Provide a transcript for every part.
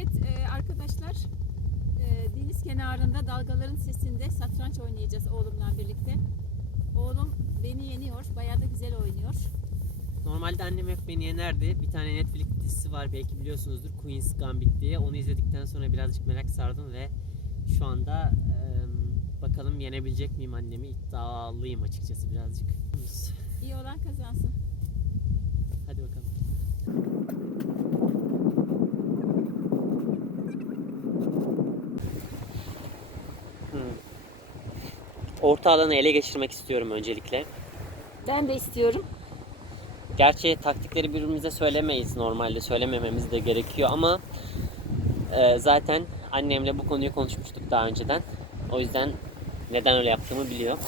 Evet e, arkadaşlar e, deniz kenarında dalgaların sesinde satranç oynayacağız oğlumla birlikte. Oğlum beni yeniyor. Bayağı da güzel oynuyor. Normalde annem hep beni yenerdi. Bir tane Netflix dizisi var belki biliyorsunuzdur. Queen's Gambit diye. Onu izledikten sonra birazcık merak sardım ve şu anda e, bakalım yenebilecek miyim annemi? İddialıyım açıkçası birazcık. İyi olan kazansın. Hadi bakalım. Hmm. Orta alanı ele geçirmek istiyorum öncelikle. Ben de istiyorum. Gerçi taktikleri birbirimize söylemeyiz normalde. Söylemememiz de gerekiyor ama e, zaten annemle bu konuyu konuşmuştuk daha önceden. O yüzden neden öyle yaptığımı biliyor.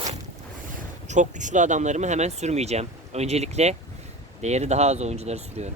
Çok güçlü adamlarımı hemen sürmeyeceğim. Öncelikle değeri daha az oyuncuları sürüyorum.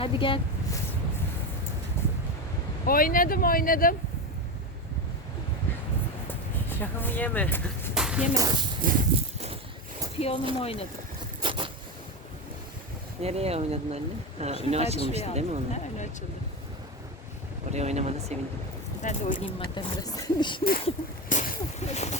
Hadi gel. Oynadım oynadım. Şahımı yeme. Yeme. Piyonumu oynadım. Nereye oynadın anne? Ha, önü açılmıştı değil mi onun? Ha, önü açıldı. Oraya oynamana sevindim. Ben de oynayayım madem biraz.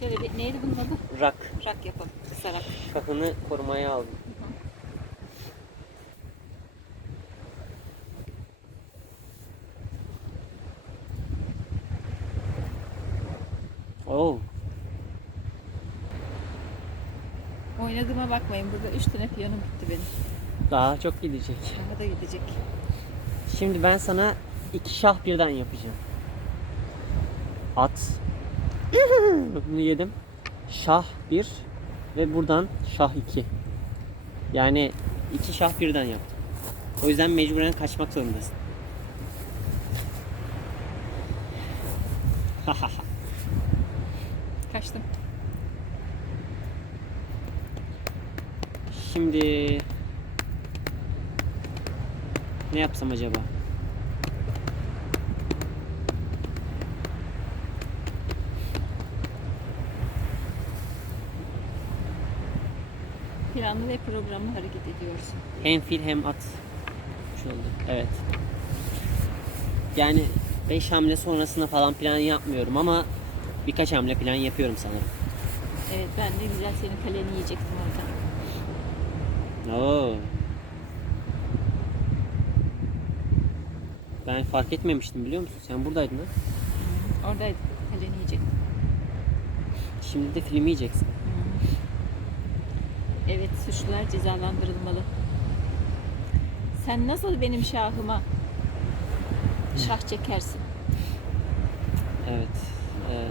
Şöyle bir neydi bunun adı? Rak. Rak yapalım. Kısa rak. Şahını korumaya aldım. Oo, Oynadığıma bakmayın. Burada üç tane piyanum gitti benim. daha çok gidecek. Daha da gidecek. Şimdi ben sana iki şah birden yapacağım. At. Bunu yedim. Şah bir ve buradan şah iki. Yani iki şah birden yaptım. O yüzden mecburen kaçmak zorundasın. Kaçtım. Şimdi ne yapsam acaba? Planlı ve programlı hareket ediyoruz. Hem fil hem at. Oldu. Evet. Yani 5 hamle sonrasında falan plan yapmıyorum ama birkaç hamle plan yapıyorum sanırım. Evet ben de güzel senin kaleni yiyecektim orada. Oo. Ben fark etmemiştim biliyor musun? Sen buradaydın ha. Oradaydı. Kaleni yiyecektim. Şimdi de film yiyeceksin. Evet suçlular cezalandırılmalı. Sen nasıl benim şahıma şah çekersin? Evet. eee,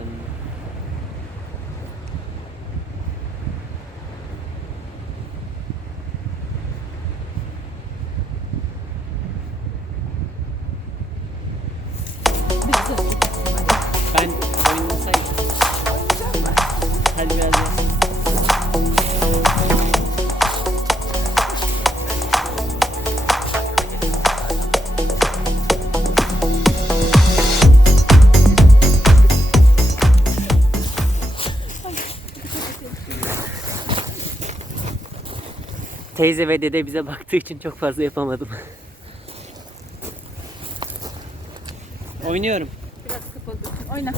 Teyze ve dede bize baktığı için çok fazla yapamadım. Oynuyorum. Biraz kapalı dursun. Oyna.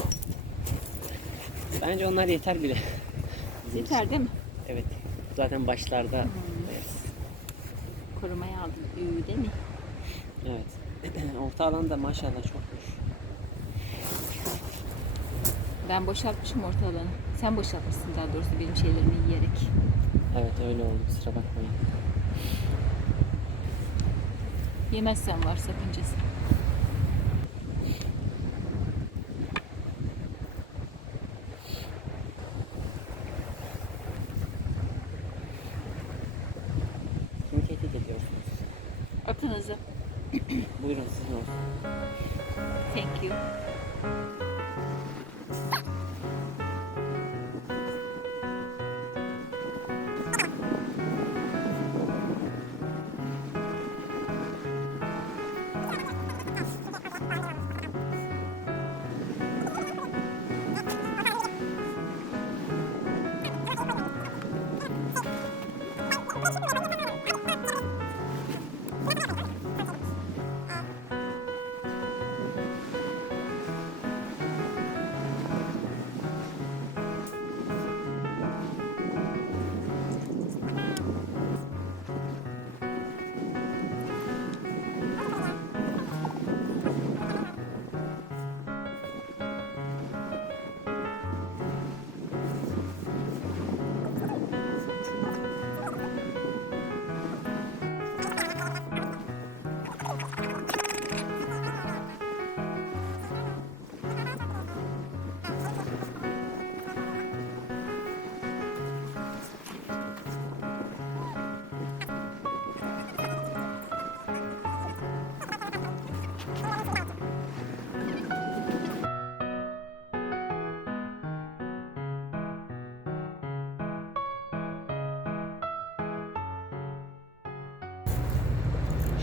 Bence onlar yeter bile. Yeter değil mi? Evet. Zaten başlarda. Evet. Korumaya aldım. Üü değil mi? evet. Orta alanda maşallah çokmuş. Ben boşaltmışım orta alanı. Sen boşaltmışsın daha doğrusu benim şeylerimi yiyerek. Evet öyle oldu. Kusura bakmayın. Yemezsen var sakıncası.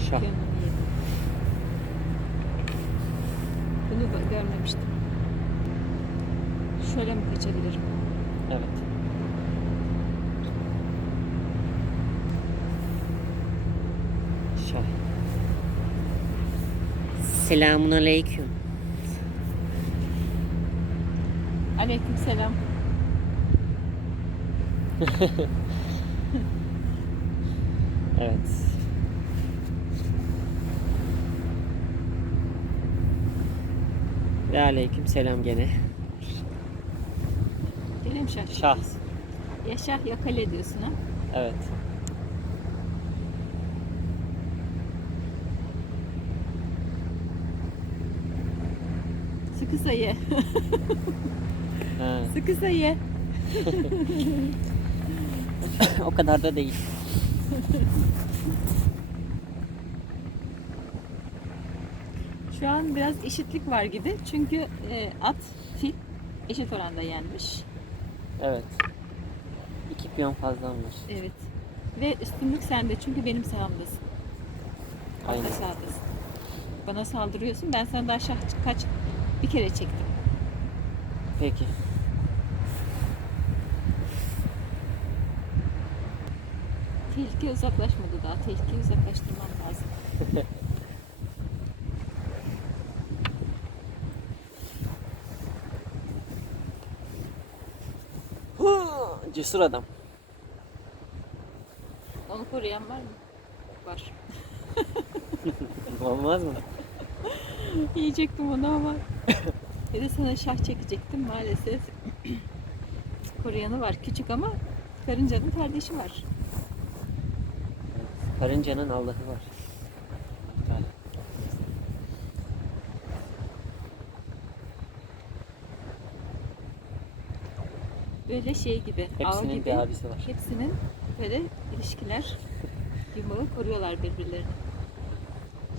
Şah. Bunu görmemiştim. Şöyle mi kaçabilirim? Evet. Şah. Selamun aleyküm. Aleyküm selam. Evet. Ve aleyküm selam gene. Mi şah? Şah. çekiyorsun? Ya şah ya kale diyorsun ha? Evet. Sıkı sayı. Ha, Sıkı sayı. o kadar da değil. Şu an biraz eşitlik var gibi. Çünkü e, at, fil eşit oranda yenmiş. Evet. İki piyon fazlam var. Evet. Ve üstünlük sende çünkü benim sahamdasın. Aynen. Orta sahadasın. Bana saldırıyorsun. Ben sana daha şah kaç bir kere çektim. Peki. Tehlike uzaklaşmadı daha. Tehlikeyi uzaklaştırmam lazım. Cesur adam. Onu koruyan var mı? Var. Olmaz mı? Yiyecektim onu ama. Bir de sana şah çekecektim maalesef. Koruyanı var. Küçük ama karıncanın kardeşi var. Karıncanın Allah'ı var. Böyle şey gibi. ağ Hepsinin gibi. bir abisi var. Hepsinin böyle ilişkiler yumağı koruyorlar birbirlerini.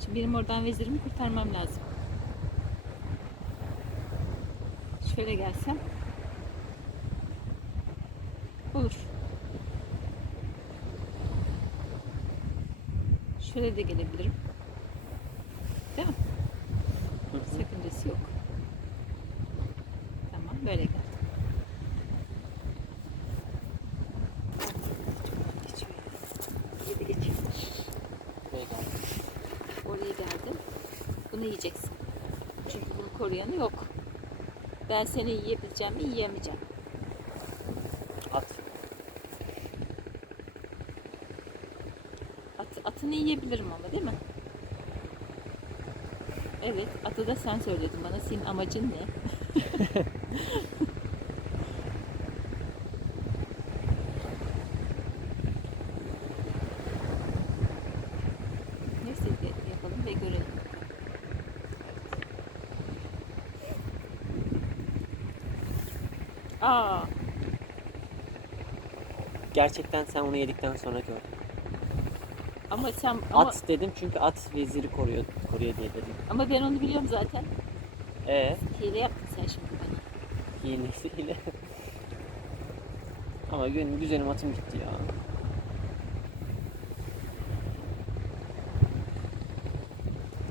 Şimdi benim oradan vezirimi kurtarmam lazım. Şöyle gelsem. Olur. Şöyle de gelebilirim. Değil mi? Hı hı. Sakıncası yok. Tamam böyle gel. Geçiyor. Yedi geçiyor. Buraya geldim. Oraya geldin. Bunu yiyeceksin. Çünkü bunu koruyanı yok. Ben seni yiyebileceğim mi yiyemeyeceğim. At. At, atını yiyebilirim ama değil mi? Evet, atı da sen söyledin bana. Senin amacın ne? Neyse de yapalım ve görelim. Aa, Gerçekten sen onu yedikten sonra gördüm. ama sen ama, At dedim çünkü at veziri koruyor, koruyor diye dedim. ama ben onu biliyorum zaten. Ee, Hile yaptın sen şimdi bana. yenisiyle. Ama benim güzelim atım gitti ya.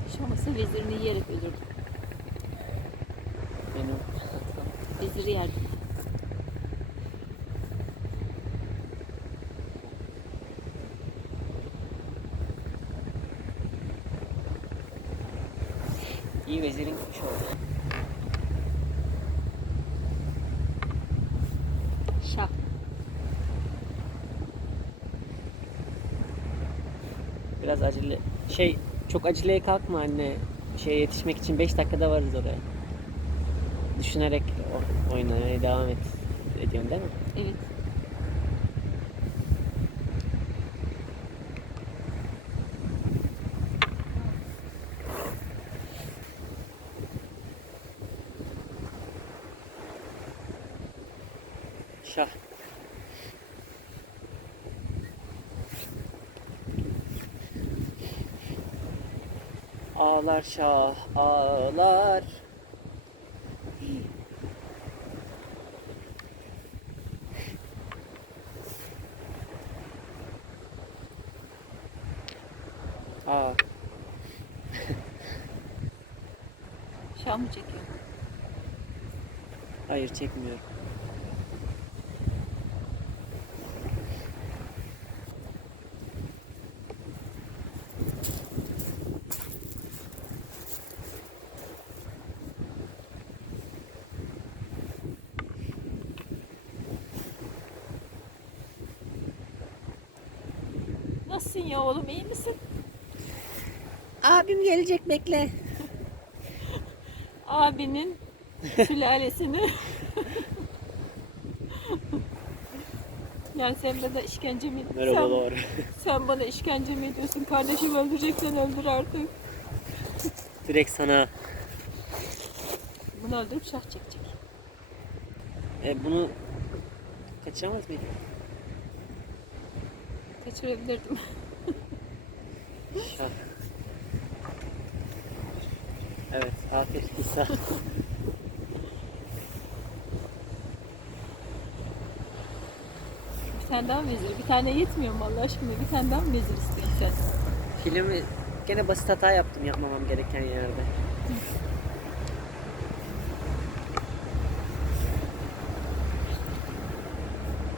Hiç olmasa vezirini yiyerek ölürdüm. Benim Veziri yerdim. iyi vezirin gitmiş oldu. Şah. Biraz acele. Şey çok aceleye kalkma anne. Şeye yetişmek için 5 dakikada varız oraya. Düşünerek o- oynamaya devam et. Ediyorsun değil mi? Evet. Şah. Ağlar şah ağlar. Aa, Şah mı çekiyor? hayır çekmiyorum. Nasılsın ya oğlum iyi misin? Abim gelecek bekle. Abinin sülalesini Yani sen bana işkence mi sen, Merhabalar. sen bana işkence mi ediyorsun? Kardeşimi öldüreceksen öldür artık. Direkt sana Bunu öldürüp şah çekecek. e, bunu kaçıramaz mıydım? Kaçırabilirdim. Evet, aferin İsa. Bir tane daha mı vezir? Bir tane yetmiyor mu Allah aşkına? Bir tane daha mı vezir istiyorsun sen? Filmi gene basit hata yaptım yapmamam gereken yerde.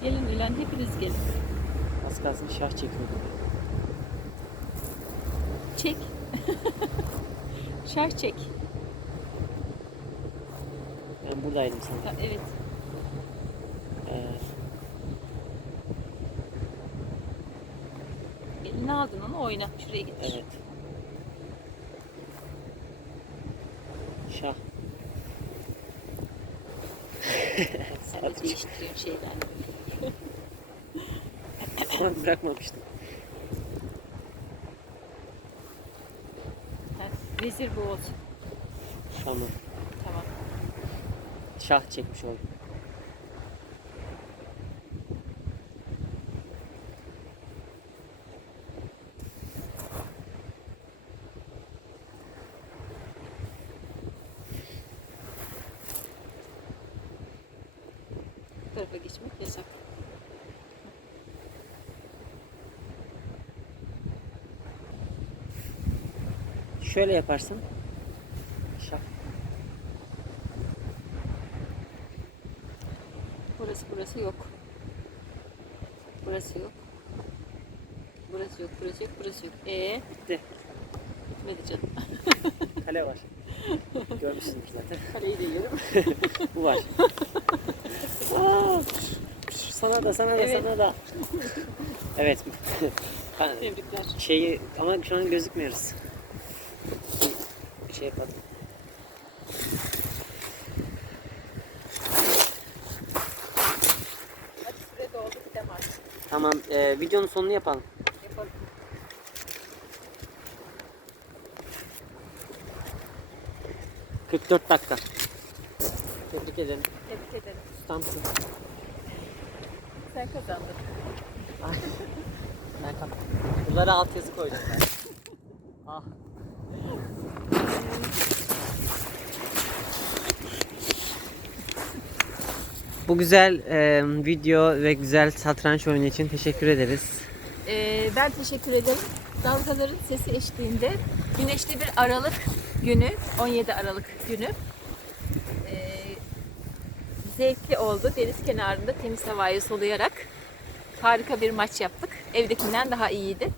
Gelin ulan hepiniz gelin. Az kalsın şah çekiyordum. Çek. şah çek. Ben buradaydım sanki. Ha, evet. Ee. Elini aldın onu oyna. Şuraya git. Evet. Şah. Sen de değiştiriyorsun şeyler. Bırakmamıştım. Vezir bu olsun. Tamam. Tamam. Şah çekmiş oldum. Tarafa geçmek yasak. Şöyle yaparsın. Şah. Burası burası yok. Burası yok. Burası yok, burası yok, burası yok. Ee, Bitti. bitmedi canım. Kale var. Görmüşsündür zaten. Kaleyi de yiyorum. Bu var. Aa, sana da sana da Evet. sana da. Evet. Tebrikler. şeyi ama şu an gözükmüyoruz. Bir şey yapalım. Hadi süre doldu, gidem artık. Tamam, e, videonun sonunu yapalım. Yapalım. – 44 dakika. Tebrik ederim. Tebrik ederim. Ustamsın. Sen kazandın. Ay. Ben kap- Bunlara alt yazı koyacağım ben. Bu güzel e, video ve güzel satranç oyunu için teşekkür ederiz. Ee, ben teşekkür ederim. Dalgaların sesi eşliğinde güneşli bir Aralık günü, 17 Aralık günü ee, zevkli oldu. Deniz kenarında temiz havayı soluyarak harika bir maç yaptık. Evdekinden daha iyiydi.